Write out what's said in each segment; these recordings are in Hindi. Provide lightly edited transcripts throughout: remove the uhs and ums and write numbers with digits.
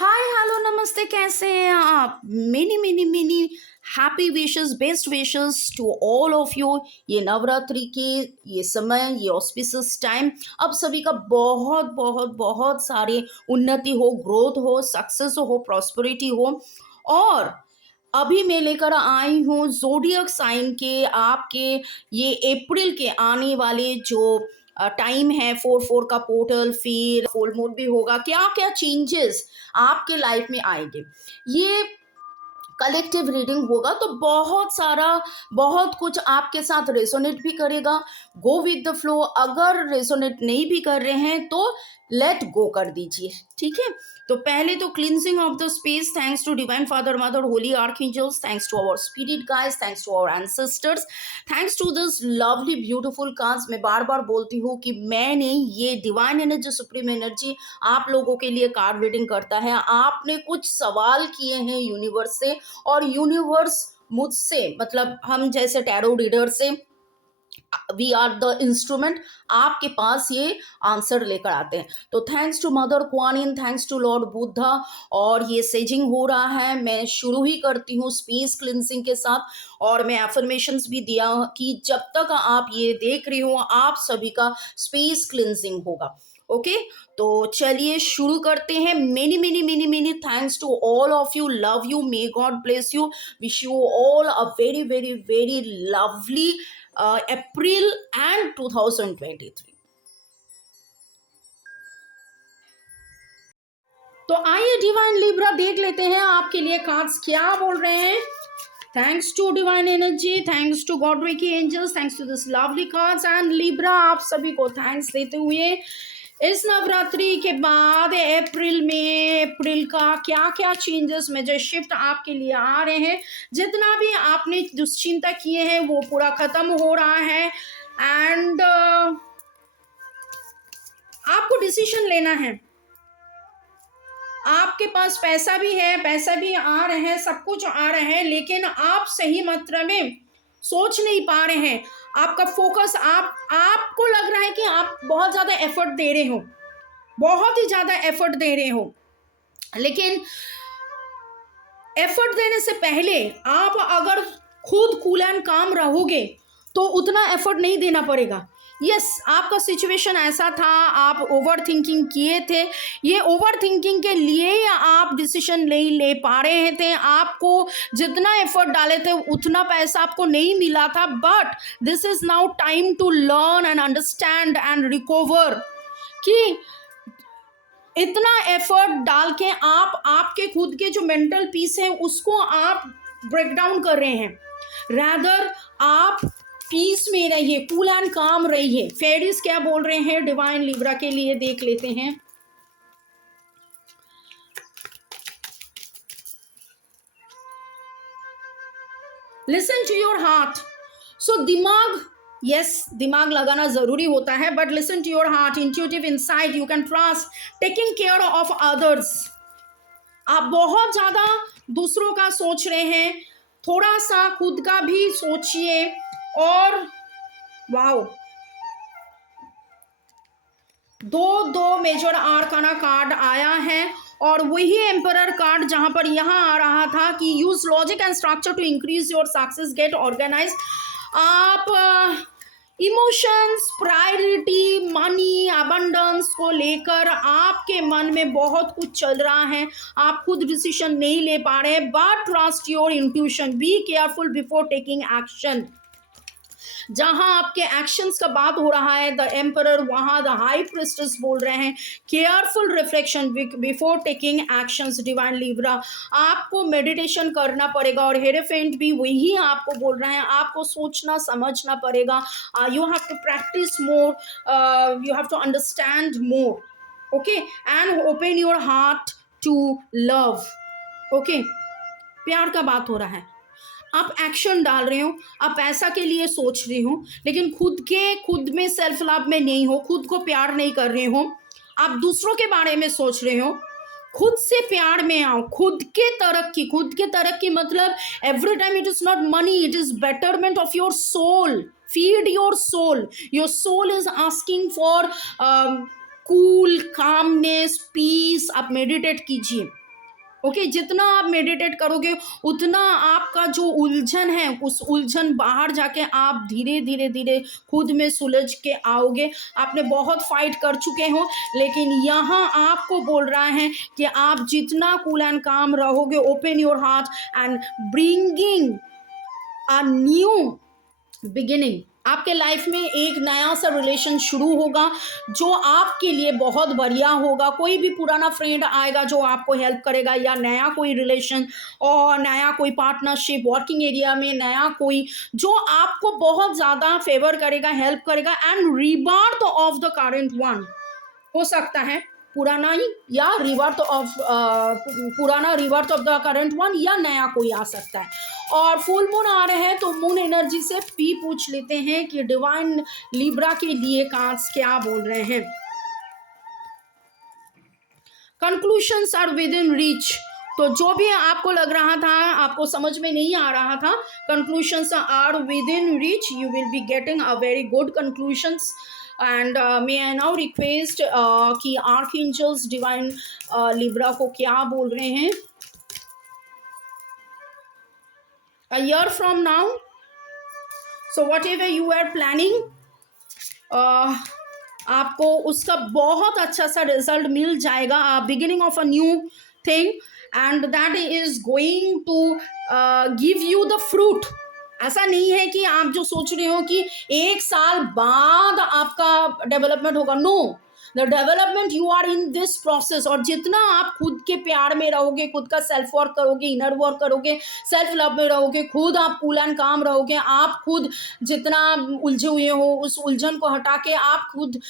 हाय हेलो नमस्ते, कैसे हैं आप? Many many many happy wishes, best wishes to all of you. ये नवरात्रि के ये समय, ये ऑस्पिशियस टाइम, अब सभी का बहुत बहुत बहुत सारे उन्नति हो, ग्रोथ हो, सक्सेस हो, प्रॉस्पेरिटी हो। और अभी मैं लेकर आई हूँ जोडियक साइन के आपके ये अप्रैल के आने वाले जो टाइम है, 4/4 का पोर्टल, फिर फुल मून भी होगा, क्या क्या चेंजेस आपके लाइफ में आएंगे। ये कलेक्टिव रीडिंग होगा तो बहुत सारा, बहुत कुछ आपके साथ रेजोनेट भी करेगा। Go with the flow. अगर रेजोनेट नहीं भी कर रहे हैं तो लेट गो कर दीजिए, ठीक है। तो पहले तो cleansing of the space, thanks to divine father mother holy archangels, thanks to our spirit guides, thanks to our ancestors, thanks to this lovely beautiful cards. मैं बार बार बोलती हूँ कि मैंने ये डिवाइन एनर्जी, सुप्रीम एनर्जी आप लोगों के लिए कार्ड रीडिंग करता है। आपने कुछ सवाल किए हैं यूनिवर्स से और यूनिवर्स मुझसे, मतलब हम जैसे टैरो रीडर से, वी आर द इंस्ट्रूमेंट, आपके पास ये आंसर लेकर आते हैं। तो thanks to mother Kuan Yin, thanks to lord Buddha. और ये सेजिंग हो रहा है, मैं शुरू ही करती हूँ स्पेस क्लिनसिंग के साथ। और मैं एफर्मेशंस भी दिया कि जब तक आप ये देख रही हो आप सभी का स्पेस क्लिनसिंग होगा। ओके तो चलिए शुरू करते हैं। Many many many many thanks to all of you, love you, may God bless you, wish you all a very very very lovely April and 2023। तो आइए डिवाइन लिब्रा देख लेते हैं आपके लिए कार्ड्स क्या बोल रहे हैं। Thanks to divine energy, thanks to God reiki angels, thanks to this lovely cards and Libra, आप सभी को थैंक्स देते हुए इस नवरात्रि के बाद अप्रैल में, अप्रैल का क्या क्या चेंजेस, मेजर शिफ्ट आपके लिए आ रहे हैं। जितना भी आपने दुश्चिंता किए हैं वो पूरा खत्म हो रहा है। एंड आपको डिसीजन लेना है। आपके पास पैसा भी है, पैसा भी आ रहे हैं, सब कुछ आ रहे हैं, लेकिन आप सही मात्रा में सोच नहीं पा रहे हैं। आपका फोकस, आपको लग रहा है कि आप बहुत ज्यादा एफर्ट दे रहे हो, बहुत ही ज्यादा एफर्ट दे रहे हो, लेकिन एफर्ट देने से पहले आप अगर खुद कूल एंड काम रहोगे तो उतना एफर्ट नहीं देना पड़ेगा। यस आपका सिचुएशन ऐसा था, आप ओवर थिंकिंग किए थे, ये ओवर थिंकिंग के लिए या आप डिसीजन नहीं ले पा रहे थे। आपको जितना एफर्ट डाले थे उतना पैसा आपको नहीं मिला था, but this is now time to learn and understand and recover कि इतना एफर्ट डाल के आप आपके खुद के जो मेंटल पीस है उसको आप ब्रेक डाउन कर रहे हैं। रादर आप पीस में रहिए, कूल एंड काम रहिए। फेरिस क्या बोल रहे हैं डिवाइन लिब्रा के लिए देख लेते हैं। Listen to your heart. So दिमाग, यस दिमाग लगाना जरूरी होता है, but listen to your heart, intuitive insight, you can trust, taking care of others. आप बहुत ज्यादा दूसरों का सोच रहे हैं, थोड़ा सा खुद का भी सोचिए। और वाओ, दो दो मेजर आर्काना कार्ड आया है और वही एम्परर कार्ड जहां पर यहां आ रहा था कि use logic and structure to increase your success, get organise. आप इमोशंस, प्रायोरिटी, मनी, अबंडेंस को लेकर आपके मन में बहुत कुछ चल रहा है, आप खुद डिसीजन नहीं ले पा रहे, but trust your intuition, be careful before taking action. जहां आपके एक्शंस का बात हो रहा है द एम्परर, वहां द हाई प्रिस्टेस बोल रहे हैं careful reflection before taking actions. Divine Libra आपको मेडिटेशन करना पड़ेगा और हेरेफेंट भी वही आपको बोल रहे हैं, आपको सोचना समझना पड़ेगा। You have to practice more, you have to understand more, okay, and open your heart to love. Okay, प्यार का बात हो रहा है, आप एक्शन डाल रहे हो, आप पैसा के लिए सोच रहे हो, लेकिन खुद में सेल्फ लव में नहीं हो, खुद को प्यार नहीं कर रहे हो, आप दूसरों के बारे में सोच रहे हो। खुद से प्यार में आओ, खुद के तरक्की मतलब every time it is not money, it is betterment of your soul. Feed your soul, your soul is asking for cool, calmness, peace. आप मेडिटेट कीजिए, ओके, जितना आप मेडिटेट करोगे उतना आपका जो उलझन है उस उलझन बाहर जाके आप धीरे धीरे धीरे खुद में सुलझ के आओगे। आपने बहुत फाइट कर चुके हो, लेकिन यहाँ आपको बोल रहा है कि आप जितना कूल एंड काम रहोगे, open your heart and bringing a new beginning, आपके लाइफ में एक नया सा रिलेशन शुरू होगा जो आपके लिए बहुत बढ़िया होगा। कोई भी पुराना फ्रेंड आएगा जो आपको हेल्प करेगा, या नया कोई रिलेशन और नया कोई पार्टनरशिप वर्किंग एरिया में, नया कोई जो आपको बहुत ज़्यादा फेवर करेगा, हेल्प करेगा। And rebirth of the current one, हो सकता है पुराना ही या पुराना रिवर्थ ऑफ द करंट वन, या नया कोई आ सकता है। और फुल मून आ रहे हैं तो मून एनर्जी से भी पूछ लेते हैं कि डिवाइन लिब्रा के लिए कार्ड्स क्या बोल रहे हैं। कंक्लूशंस आर विद इन रीच, तो जो भी आपको लग रहा था, आपको समझ में नहीं आ रहा था, conclusions are within reach, you will be getting a very good conclusions. And may I now request कि आर्कएंजल्स डिवाइन लिब्रा को क्या बोल रहे हैं a year from now. So whatever you are planning, आपको उसका बहुत अच्छा सा रिजल्ट मिल जाएगा, beginning of a new thing, and that is going to give you the fruit. ऐसा नहीं है कि आप जो सोच रहे हो कि एक साल बाद आपका डेवलपमेंट होगा, no, the development you are in this process. और जितना आप खुद के प्यार में रहोगे, खुद का सेल्फ वर्क करोगे, इनर वर्क करोगे, सेल्फ लव में रहोगे, खुद आप कूल एंड काम रहोगे, आप खुद जितना उलझे हुए हो उस उलझन को हटा के आप खुद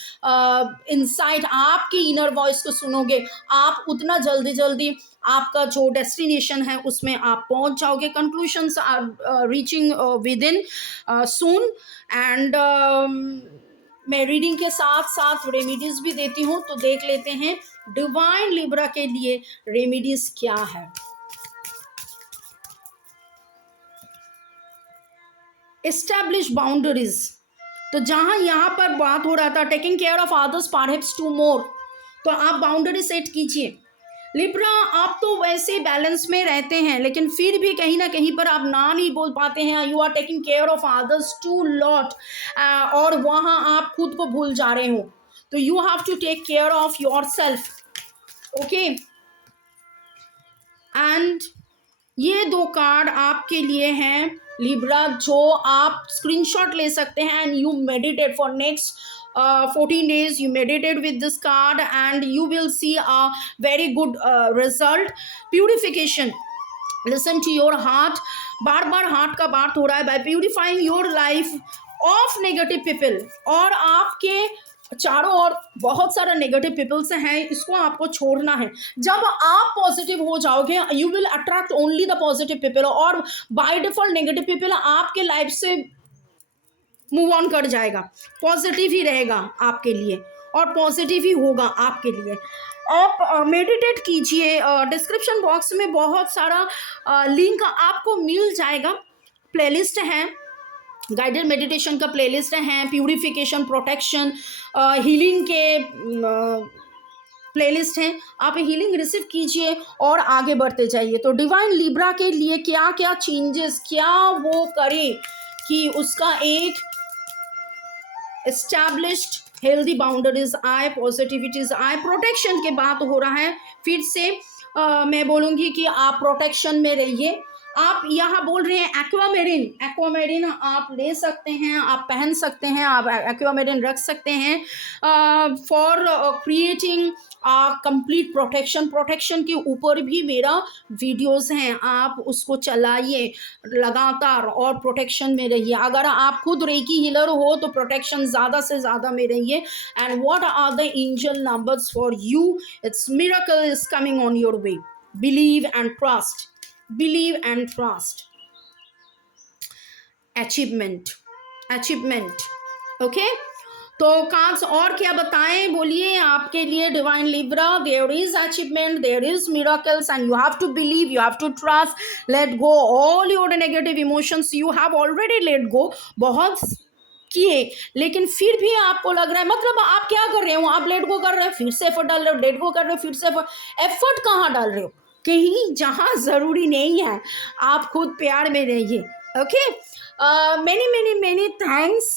इनसाइड आपकी इनर वॉइस को सुनोगे, आप उतना जल्दी जल्दी आपका जो डेस्टिनेशन है उसमें आप पहुंच जाओगे। Conclusions are reaching within soon. And मैं रीडिंग के साथ साथ रेमेडीज भी देती हूँ, तो देख लेते हैं डिवाइन लिब्रा के लिए रेमेडीज क्या है। एस्टैब्लिश बाउंड्रीज, तो जहां यहाँ पर बात हो रहा था taking care of others perhaps two more, तो आप बाउंड्री सेट कीजिए। लिब्रा, आप तो वैसे बैलेंस में रहते हैं, लेकिन फिर भी कहीं ना कहीं पर आप ना नहीं बोल पाते हैं। You are taking care of others too lot, और वहाँ आप खुद को भूल जा रहे हो, तो you have to take care of yourself, okay. And ये दो कार्ड आपके लिए हैं लिब्रा, जो आप स्क्रीनशॉट ले सकते हैं and you meditate for next 14 days. You meditate with this card and you will see a very good result. Purification, listen to your heart. Bar bar heart का बात हो रहा है। by purifying your life of negative people, और आपके चारों ओर बहुत सारा नेगेटिव पीपल्स हैं, इसको आपको छोड़ना है। जब आप पॉजिटिव हो जाओगे, you will attract only the positive people, और बाय डिफॉल्ट नेगेटिव पीपल आपके लाइफ से मूव ऑन कर जाएगा। पॉजिटिव ही रहेगा आपके लिए और पॉजिटिव ही होगा आपके लिए। आप मेडिटेट कीजिए। डिस्क्रिप्शन बॉक्स में बहुत सारा लिंक आपको मिल जाएगा। प्लेलिस्ट है, गाइडेड मेडिटेशन का प्लेलिस्ट है, प्यूरिफिकेशन, प्रोटेक्शन, हीलिंग के प्लेलिस्ट हैं। आप हीलिंग रिसीव कीजिए और आगे बढ़ते जाइए। तो डिवाइन लिब्रा के लिए क्या क्या चेंजेस, क्या वो करे कि उसका एक एस्टैब्लिश्ड हेल्दी बाउंड्रीज आए, पॉजिटिविटीज आए। प्रोटेक्शन के बात हो रहा है, फिर से मैं बोलूँगी कि आप प्रोटेक्शन में रहिए। आप यहाँ बोल रहे हैं एक्वामेरिन, एक्वामेरिन आप ले सकते हैं, आप पहन सकते हैं, आप एक्वामेरिन रख सकते हैं for creating complete protection. Protection के ऊपर भी मेरा वीडियोस हैं, आप उसको चलाइए लगातार और प्रोटेक्शन में रहिए। अगर आप खुद रेकी हीलर हो तो प्रोटेक्शन ज़्यादा से ज़्यादा में रहिए। And what are the angel numbers for you? It's miracle is coming on your way. Believe and trust, believe and trust, achievement, achievement, okay। तो कार्ड्स और क्या बताएं, बोलिए आपके लिए divine Libra. There is achievement, there is miracles, and you have to believe, you have to trust, let go all your negative emotions. You have already let go, बहुत किए, लेकिन फिर भी आपको लग रहा है, मतलब आप क्या कर रहे हो, आप लेट गो कर रहे हो, फिर से एफर्ट डाल रहे हो, लेट गो कर रहे हो, फिर से एफर्ट कहाँ डाल रहे हो? कहीं जहाँ ज़रूरी नहीं है, आप खुद प्यार में रहिए। Okay, many many many thanks,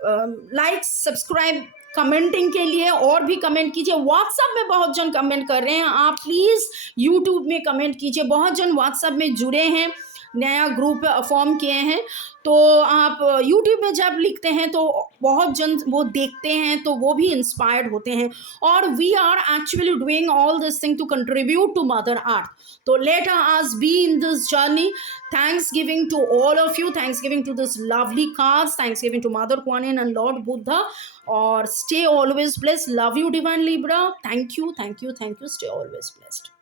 like subscribe commenting के लिए, और भी कमेंट कीजिए। व्हाट्सएप में बहुत जन कमेंट कर रहे हैं, आप प्लीज़ यूट्यूब में कमेंट कीजिए। बहुत जन व्हाट्सएप में जुड़े हैं, नया ग्रुप फॉर्म किए हैं, तो आप यूट्यूब में जब लिखते हैं तो बहुत जन वो देखते हैं, तो वो भी इंस्पायर्ड होते हैं। और we are actually doing all this thing to contribute to mother earth, तो let us be in this journey. Thanksgiving to all of you, Thanksgiving to this lovely cause, Thanksgiving to Mother Kuan Yin and Lord Buddha. Or stay always blessed. Love you, Divine Libra. Thank you, thank you, thank you. Stay always blessed.